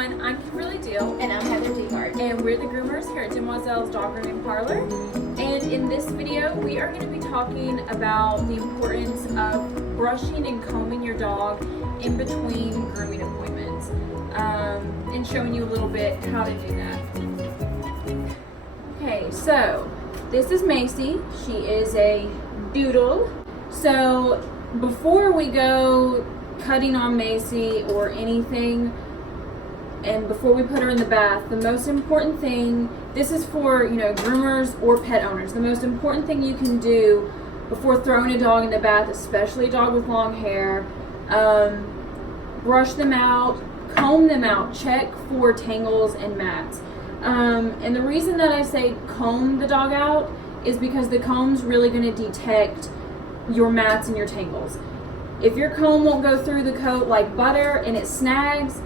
everyone, I'm Kimberly Deel. And I'm Dehart. And we're the groomers here at Demoiselle's Dog Grooming Parlor. And in this video, we are going to be talking about the importance of brushing and combing your dog in between grooming appointments. And showing you a little bit how to do that. Okay, so this is Macy. She is a doodle. So before we go cutting on Macy or anything, and before we put her in the bath, the most important thing, this is for, groomers or pet owners, the most important thing you can do before throwing a dog in the bath, especially a dog with long hair, brush them out, comb them out, check for tangles and mats. And the reason that I say comb the dog out is because the comb's really going to detect your mats and your tangles. If your comb won't go through the coat like butter and it snags,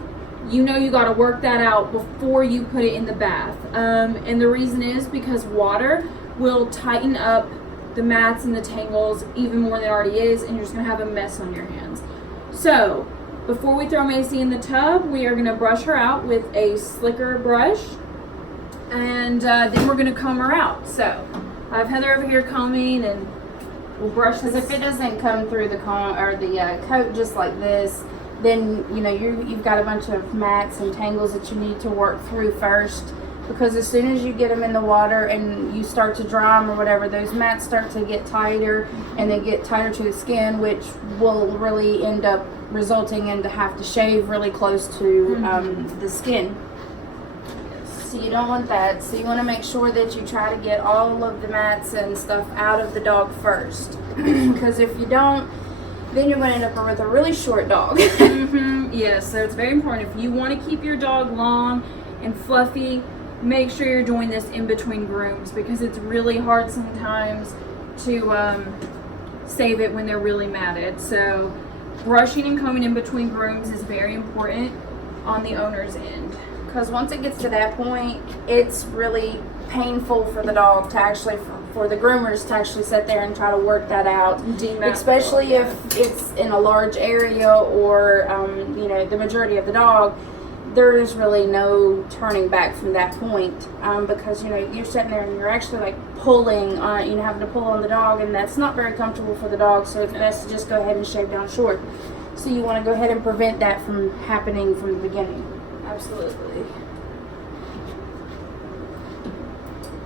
you got to work that out before you put it in the bath. And the reason is because water will tighten up the mats and the tangles even more than it already is, and you're just going to have a mess on your hands. So before we throw Macy in the tub, we are going to brush her out with a slicker brush, and then we're going to comb her out. So I have Heather over here combing, and we'll brush this. Because if it doesn't come through the comb or the coat just like this, then you've got a bunch of mats and tangles that you need to work through first. Because as soon as you get them in the water and you start to dry them or whatever, those mats start to get tighter, and they get tighter to the skin, which will really end up resulting in to have to shave really close to the skin. So you don't want that. So you want to make sure that you try to get all of the mats and stuff out of the dog first. Because if you don't, then you're going to end up with a really short dog. Yes, so it's very important. If you want to keep your dog long and fluffy, make sure you're doing this in between grooms, because it's really hard sometimes to save it when they're really matted. So brushing and combing in between grooms is very important on the owner's end. Because once it gets to that point, it's really painful for the dog to actually, for the groomers to actually sit there and try to work that out. Especially if it's in a large area or, the majority of the dog, there is really no turning back from that point. Because, you're sitting there and you're actually like pulling on, having to pull on the dog, and that's not very comfortable for the dog. So it's best to just go ahead and shave down short. So you want to go ahead and prevent that from happening from the beginning. Absolutely.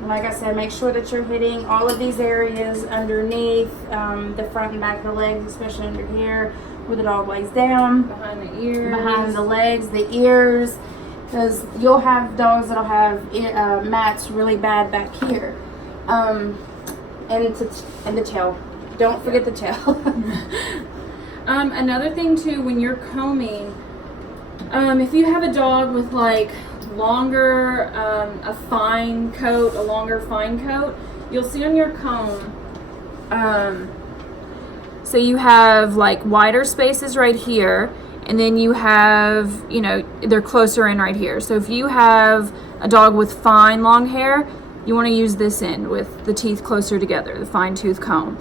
Like I said, make sure that you're hitting all of these areas underneath the front and back of the legs, especially under here where the dog lays down. Behind the ears. Behind the legs, the ears. Because you'll have dogs that'll have mats really bad back here. And the tail. Don't forget the tail. Another thing too, when you're combing, if you have a dog with like longer, a longer fine coat, you'll see on your comb, so you have like wider spaces right here, and then you have, they're closer in right here. So if you have a dog with fine long hair, you want to use this end with the teeth closer together, the fine tooth comb.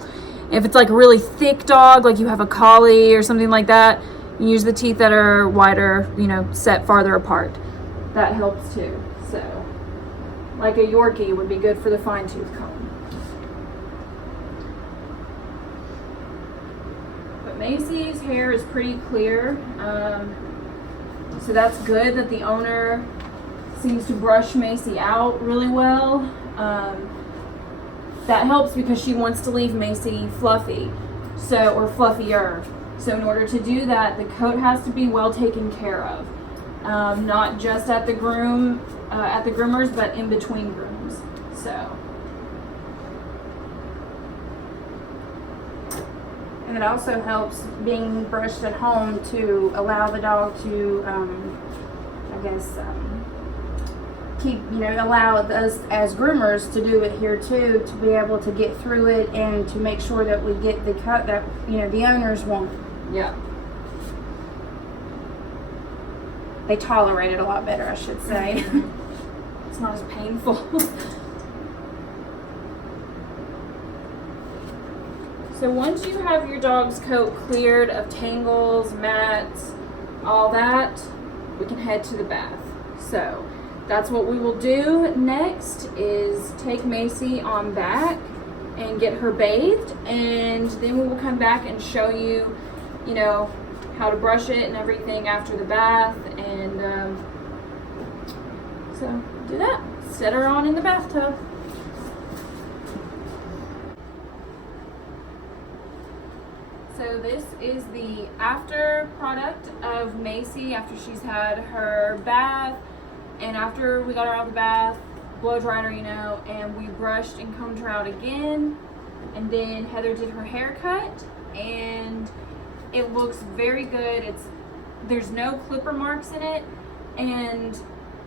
If it's like a really thick dog, like you have a collie or something like that, you use the teeth that are wider, set farther apart. That helps too. So, like a Yorkie would be good for the fine tooth comb. But Macy's hair is pretty clear, so that's good that the owner seems to brush Macy out really well. That helps because she wants to leave Macy fluffy, or fluffier. So in order to do that, the coat has to be well taken care of. Not just at the groomers, but in between grooms. So. And it also helps being brushed at home to allow the dog to, allow us as groomers to do it here too, to be able to get through it and to make sure that we get the cut that, the owners want. Yeah. They tolerate it a lot better, I should say. It's not as painful. So once you have your dog's coat cleared of tangles, mats, all that, we can head to the bath. So that's what we will do next, is take Macy on back and get her bathed, and then we will come back and show you, you know, how to brush it and everything after the bath. And so do that. Set her on in the bathtub. So this is the after product of Macy after she's had her bath, and after we got her out of the bath, blow dried her, you know, and we brushed and combed her out again, and then Heather did her haircut, and it looks very good. There's no clipper marks in it, and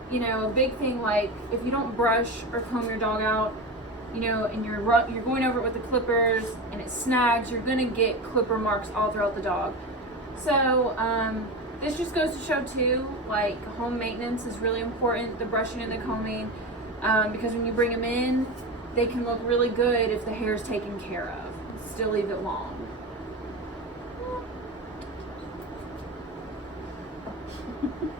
you know, a big thing, like if you don't brush or comb your dog out, you know, and you're going over it with the clippers and it snags, you're gonna get clipper marks all throughout the dog. So this just goes to show too, like home maintenance is really important, the brushing and the combing, because when you bring them in, they can look really good if the hair is taken care of. Still leave it long.